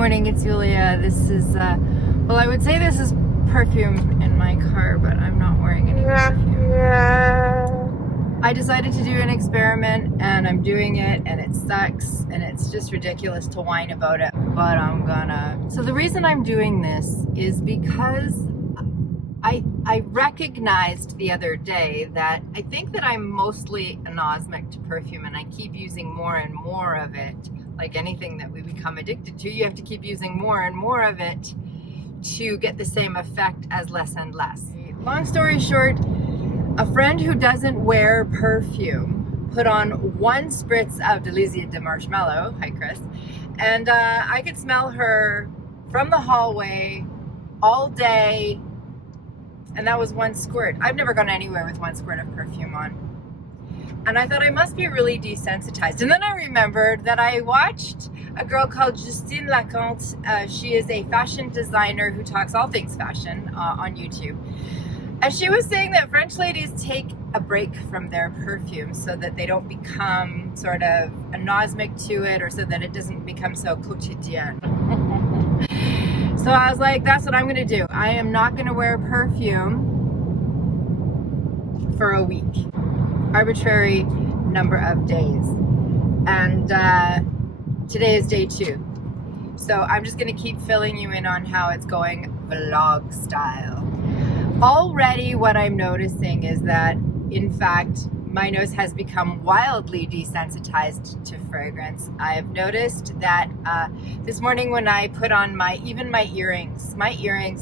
morning, it's Julia. This is, well, I would say this is perfume in my car, but I'm not wearing any perfume. I decided to do an experiment, and I'm doing it, and it sucks, and it's just ridiculous to whine about it, but I'm gonna. So the reason I'm doing this is because I recognized the other day that I think that I'm mostly anosmic to perfume, and I keep using more and more of it. Like anything that we become addicted to, you have to keep using more and more of it to get the same effect as less and less. Long story short, a friend who doesn't wear perfume put on one spritz of Delizia de Marshmallow, hi Chris, and I could smell her from the hallway all day, and that was one squirt. I've never gone anywhere with one squirt of perfume on. And I thought I must be really desensitized. And then I remembered that I watched a girl called Justine Laconte. She is a fashion designer who talks all things fashion on YouTube. And she was saying that French ladies take a break from their perfume so that they don't become sort of anosmic to it, or so that it doesn't become so quotidien. So I was like, that's what I'm gonna do. I am not gonna wear perfume for a week. Arbitrary number of days, and today is day 2, so I'm just gonna keep filling you in on how it's going vlog style. Already what I'm noticing is that in fact my nose has become wildly desensitized to fragrance. I've noticed that this morning when I put on my earrings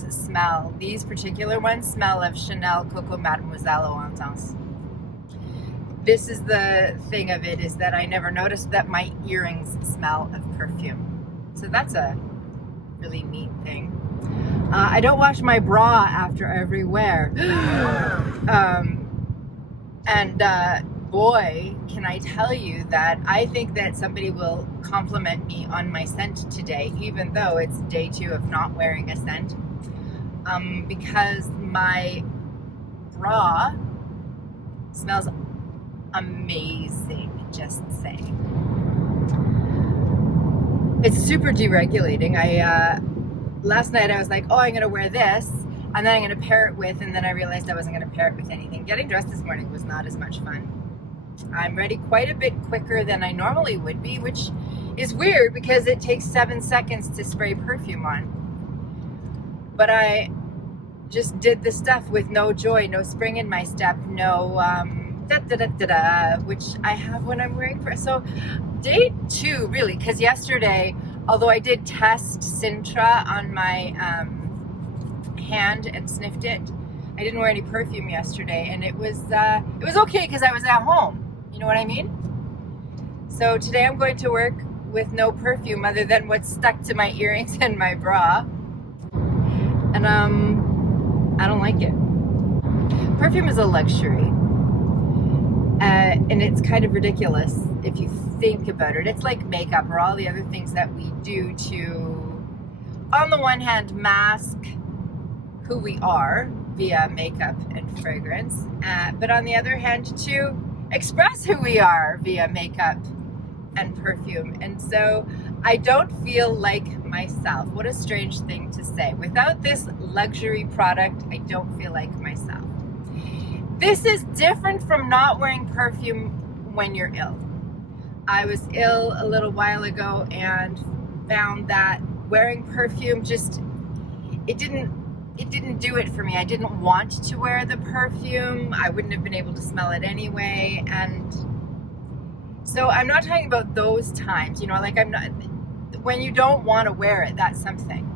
smell, these particular ones smell of Chanel Coco Mademoiselle Eau Intense. This is the thing of it, is that I never noticed that my earrings smell of perfume. So that's a really neat thing. I don't wash my bra after every wear. Boy, can I tell you that I think that somebody will compliment me on my scent today, even though it's day 2 of not wearing a scent. Because my bra smells amazing, just saying. It's super deregulating. Last night I was like, oh, I'm gonna wear this, and then I'm gonna pair it with, and then I realized I wasn't gonna pair it with anything. Getting dressed this morning was not as much fun. I'm ready quite a bit quicker than I normally would be, which is weird because it takes 7 seconds to spray perfume on. But I just did the stuff with no joy, no spring in my step, no which I have when I'm wearing so day 2 really, because yesterday, although I did test Sintra on my hand and sniffed it, I didn't wear any perfume yesterday, and it was okay because I was at home, you know what I mean? So today I'm going to work with no perfume other than what's stuck to my earrings and my bra, and I don't like it. Perfume is a luxury. And it's kind of ridiculous if you think about it. It's like makeup or all the other things that we do to, on the one hand, mask who we are via makeup and fragrance, but on the other hand, to express who we are via makeup and perfume. And so I don't feel like myself. What a strange thing to say. Without this luxury product, I don't feel like myself. This is different from not wearing perfume when you're ill. I was ill a little while ago and found that wearing perfume just, it didn't do it for me. I didn't want to wear the perfume. I wouldn't have been able to smell it anyway. And so I'm not talking about those times, you know, like when you don't want to wear it, that's something.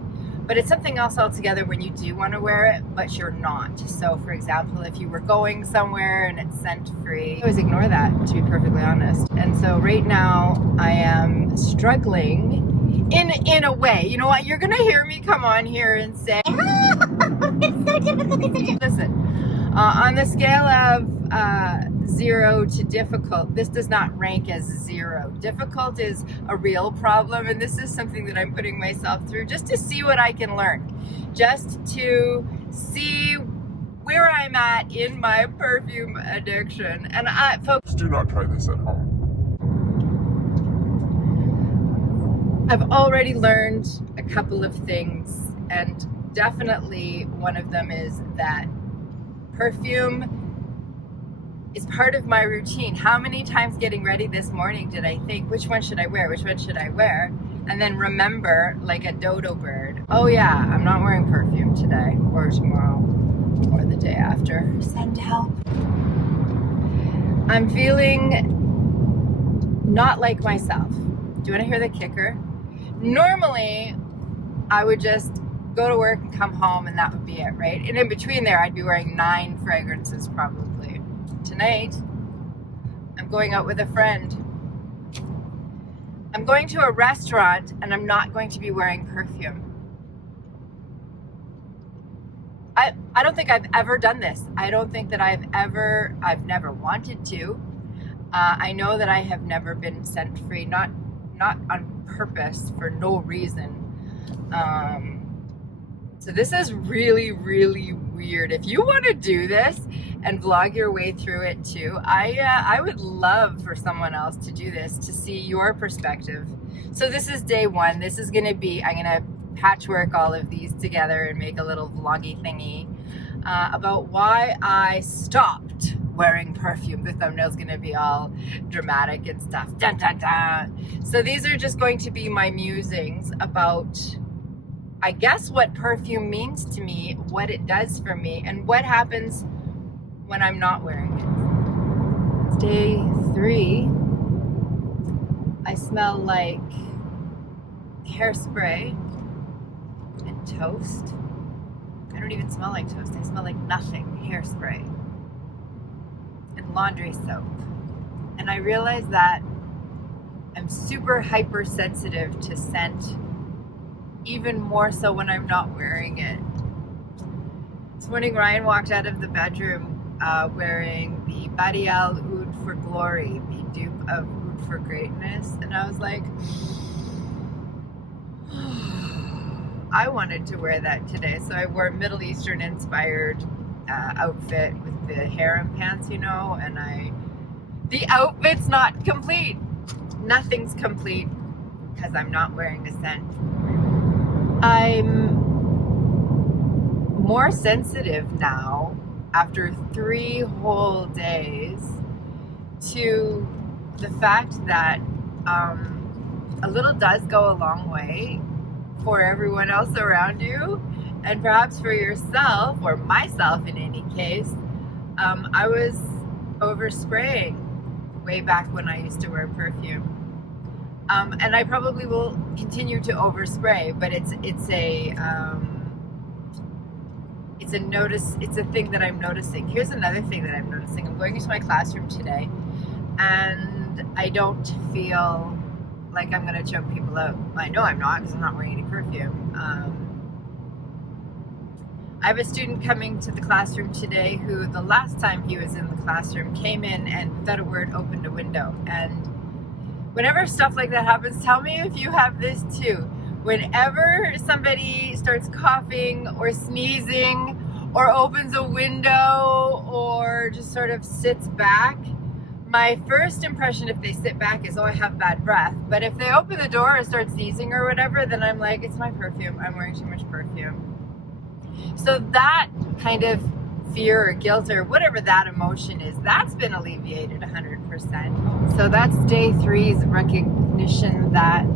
But it's something else altogether when you do want to wear it, but you're not. So for example, if you were going somewhere and it's scent-free, I always ignore that, to be perfectly honest. And so right now I am struggling in a way. You know what? You're gonna hear me come on here and say, it's so difficult. Listen, on the scale of 0 to difficult, this does not rank as 0. Difficult is a real problem, and this is something that I'm putting myself through just to see what I can learn, just to see where I'm at in my perfume addiction. And folks, do not try this at home. I've already learned a couple of things, and definitely one of them is that perfume is part of my routine. How many times getting ready this morning did I think, which one should I wear? Which one should I wear? And then remember, like a dodo bird, oh yeah, I'm not wearing perfume today or tomorrow or the day after. Send help. I'm feeling not like myself. Do you want to hear the kicker? Normally, I would just go to work and come home and that would be it, right? And in between there, I'd be wearing 9 fragrances probably. Tonight, I'm going out with a friend. I'm going to a restaurant and I'm not going to be wearing perfume. I don't think I've ever done this. I don't think that I've never wanted to. I know that I have never been scent free, not on purpose, for no reason. So this is really, really weird. If you want to do this and vlog your way through it too, I would love for someone else to do this, to see your perspective. So this is day 1. This is going to be, I'm going to patchwork all of these together and make a little vloggy thingy about why I stopped wearing perfume. The thumbnail's going to be all dramatic and stuff. Dun, dun, dun. So these are just going to be my musings about, I guess, what perfume means to me, what it does for me, and what happens when I'm not wearing it. It's day 3. I smell like hairspray and toast. I don't even smell like toast. I smell like nothing. Hairspray and laundry soap. And I realize that I'm super hypersensitive to scent, even more so when I'm not wearing it. This morning, Ryan walked out of the bedroom wearing the Badial Oud for Glory, the dupe of Oud for Greatness. And I was like, I wanted to wear that today. So I wore a Middle Eastern inspired outfit with the harem pants, you know, and the outfit's not complete. Nothing's complete because I'm not wearing a scent. I'm more sensitive now after 3 whole days to the fact that a little does go a long way for everyone else around you, and perhaps for yourself, or myself in any case. I was overspraying way back when I used to wear perfume. And I probably will continue to overspray, but it's a thing that I'm noticing. Here's another thing that I'm noticing. I'm going into my classroom today, and I don't feel like I'm gonna choke people out. I know I'm not, because I'm not wearing any perfume. I have a student coming to the classroom today who, the last time he was in the classroom, came in and without a word opened a window. And whenever stuff like that happens, tell me if you have this too. Whenever somebody starts coughing or sneezing or opens a window or just sort of sits back, my first impression if they sit back is, oh, I have bad breath. But if they open the door and start sneezing or whatever, then I'm like, it's my perfume. I'm wearing too much perfume. So that kind of fear or guilt or whatever that emotion is, that's been alleviated 100%. So that's day 3's recognition that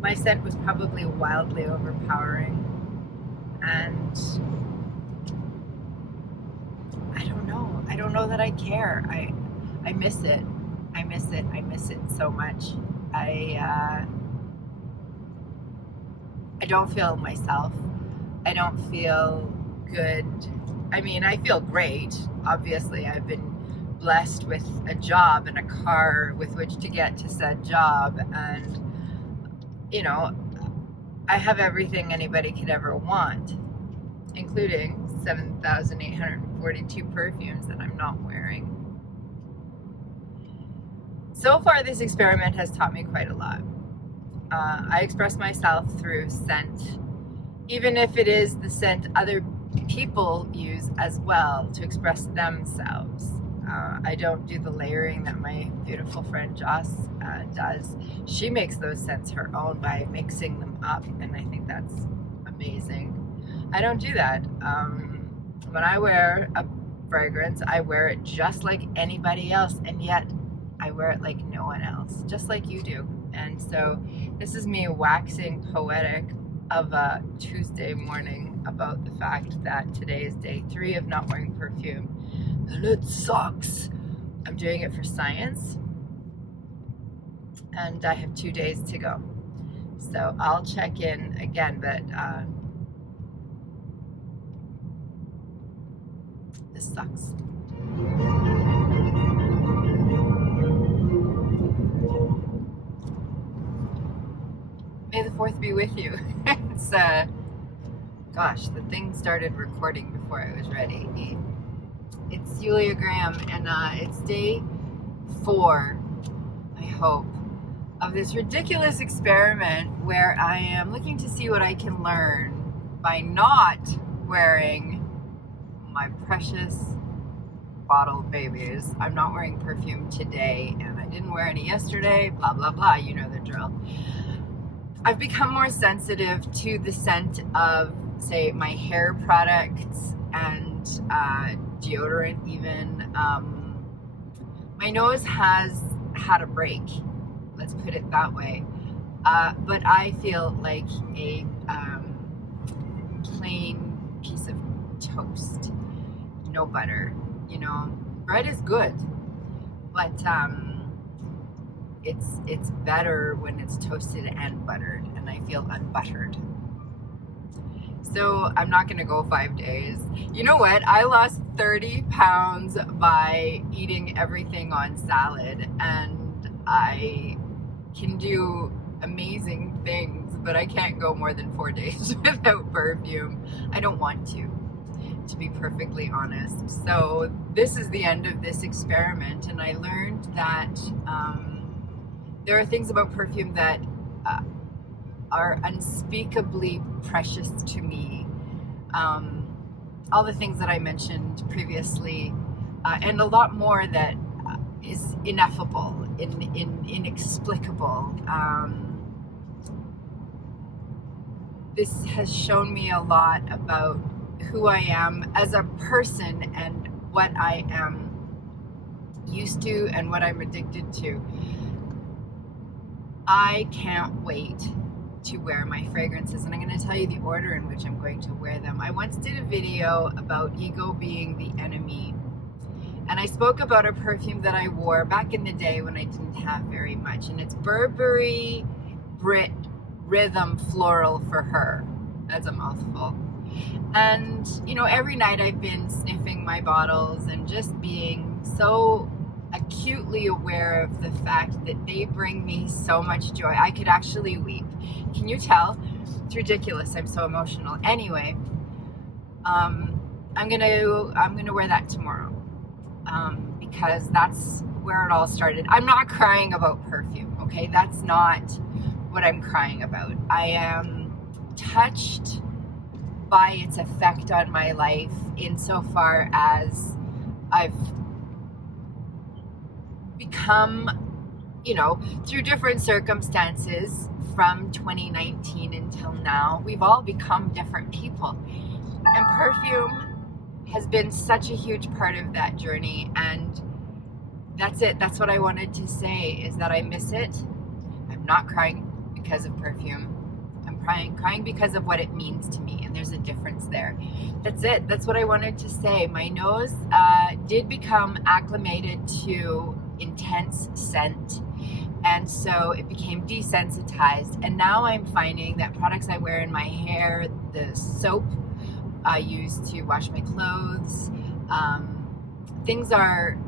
my scent was probably wildly overpowering. And I don't know that I care. I miss it. I miss it so much. I don't feel myself. I don't feel good. I mean, I feel great. Obviously, I've been blessed with a job and a car with which to get to said job. And, you know, I have everything anybody could ever want, including 7,842 perfumes that I'm not wearing. So far, this experiment has taught me quite a lot. I express myself through scent, even if it is the scent other people use as well to express themselves. I don't do the layering that my beautiful friend Joss does. She makes those scents her own by mixing them up, and I think that's amazing. I don't do that. When I wear a fragrance, I wear it just like anybody else, and yet I wear it like no one else, just like you do. And so this is me waxing poetic of a Tuesday morning about the fact that today is day 3 of not wearing perfume, and it sucks. I'm doing it for science, and I have 2 days to go. So I'll check in again, but this sucks. May the 4th be with you. It's, gosh, the thing started recording before I was ready. It's Julia Graham, and it's day 4, I hope, of this ridiculous experiment where I am looking to see what I can learn by not wearing my precious bottle babies. I'm not wearing perfume today, and I didn't wear any yesterday, blah, blah, blah. You know the drill. I've become more sensitive to the scent of, say, my hair products and deodorant even. My nose has had a break, let's put it that way. But I feel like a plain piece of toast, no butter. You know, bread is good, but it's better when it's toasted and buttered, and I feel unbuttered. So I'm not gonna go 5 days. You know what? I lost 30 pounds by eating everything on salad, and I can do amazing things, but I can't go more than 4 days without perfume. I don't want to be perfectly honest. So this is the end of this experiment, and I learned that there are things about perfume that are unspeakably precious to me. All the things that I mentioned previously, and a lot more that is ineffable, inexplicable. This has shown me a lot about who I am as a person and what I am used to and what I'm addicted to. I can't wait to wear my fragrances, and I'm going to tell you the order in which I'm going to wear them. I once did a video about ego being the enemy, and I spoke about a perfume that I wore back in the day when I didn't have very much, and it's Burberry Brit Rhythm Floral for Her. That's a mouthful. And, you know, every night I've been sniffing my bottles and just being so acutely aware of the fact that they bring me so much joy. I could actually weep. Can you tell? It's ridiculous. I'm so emotional. Anyway, I'm gonna wear that tomorrow, because that's where it all started. I'm not crying about perfume, okay? That's not what I'm crying about. I am touched by its effect on my life insofar as I've become, you know, through different circumstances from 2019 until now, we've all become different people. And perfume has been such a huge part of that journey, and that's it. That's what I wanted to say, is that I miss it. I'm not crying because of perfume. I'm crying because of what it means to me, and there's a difference there. That's it. That's what I wanted to say. My nose did become acclimated to intense scent, and so it became desensitized, and now I'm finding that products I wear in my hair, the soap I use to wash my clothes, things are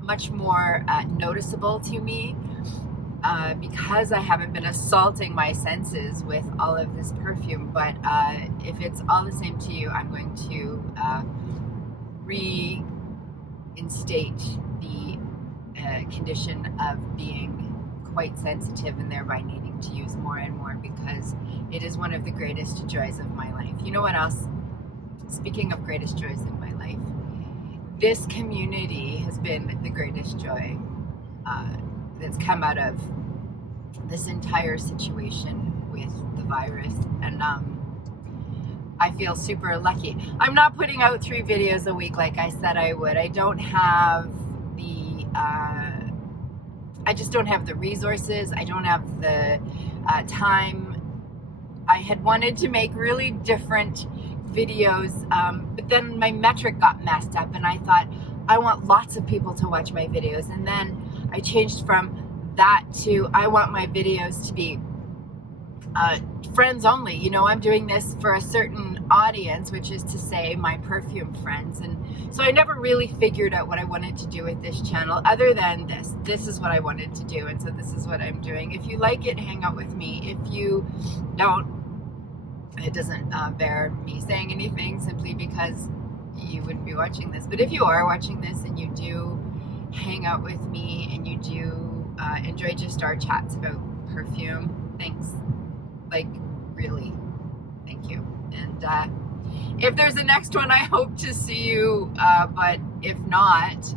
much more noticeable to me because I haven't been assaulting my senses with all of this perfume. But if it's all the same to you, I'm going to reinstate the condition of being quite sensitive, and thereby needing to use more and more, because it is one of the greatest joys of my life. You know what else? Speaking of greatest joys in my life, this community has been the greatest joy that's come out of this entire situation with the virus, and I feel super lucky. I'm not putting out 3 videos a week like I said I would. I don't have the I just don't have the resources. I don't have the time. I had wanted to make really different videos, but then my metric got messed up, and I thought I want lots of people to watch my videos, and then I changed from that to I want my videos to be friends only. You know, I'm doing this for a certain audience, which is to say my perfume friends. And so I never really figured out what I wanted to do with this channel other than this is what I wanted to do, and so this is what I'm doing. If you like it, hang out with me. If you don't, it doesn't bear me saying anything, simply because you wouldn't be watching this. But if you are watching this and you do hang out with me and you do enjoy just our chats about perfume, thanks. Like, really, thank you. And if there's a next one, I hope to see you, but if not,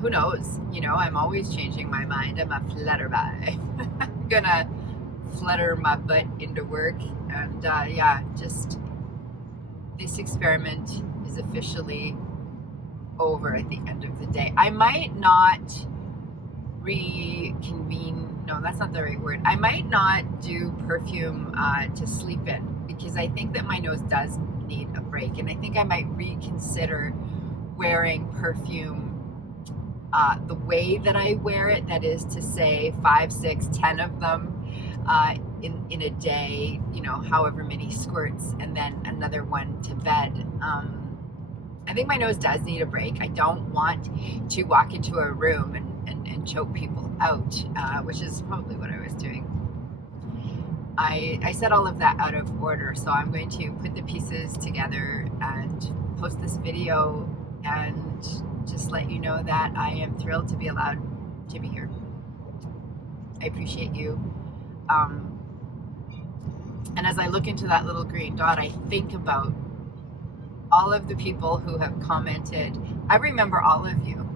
who knows? You know, I'm always changing my mind. I'm a flutterby. I'm gonna flutter my butt into work, and yeah, just this experiment is officially over at the end of the day. I might not reconvene, no, that's not the right word. I might not do perfume to sleep in, because I think that my nose does need a break, and I think I might reconsider wearing perfume the way that I wear it, that is to say 5, 6, 10 of them in a day, you know, however many squirts, and then another one to bed. I think my nose does need a break. I don't want to walk into a room and choke people out, which is probably what I was doing. I said all of that out of order, so I'm going to put the pieces together and post this video and just let you know that I am thrilled to be allowed to be here. I appreciate you. And as I look into that little green dot, I think about all of the people who have commented. I remember all of you.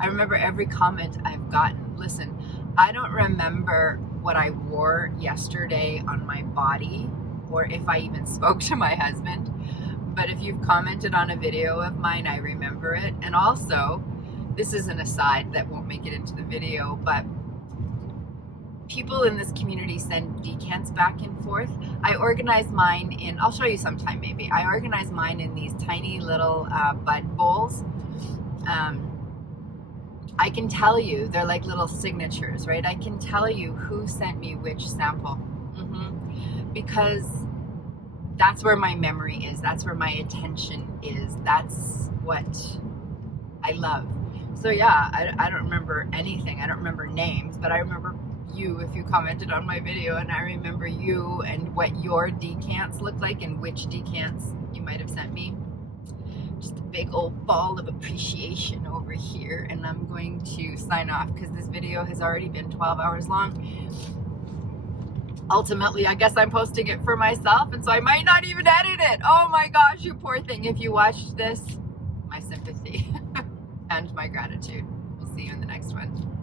I remember every comment I've gotten. Listen, I don't remember what I wore yesterday on my body, or if I even spoke to my husband. But if you've commented on a video of mine, I remember it. And also, this is an aside that won't make it into the video, but people in this community send decants back and forth. I organize mine in, I'll show you sometime maybe. I organize mine in these tiny little bud bowls. I can tell you, they're like little signatures, right? I can tell you who sent me which sample. Because that's where my memory is. That's where my attention is. That's what I love. So yeah, I don't remember anything. I don't remember names, but I remember you if you commented on my video, and I remember you and what your decants look like and which decants you might have sent me. Just a big old ball of appreciation over here, and I'm going to sign off because this video has already been 12 hours long. Ultimately, I guess I'm posting it for myself, and so I might not even edit it. Oh my gosh, you poor thing. If you watched this, my sympathy and my gratitude. We'll see you in the next one.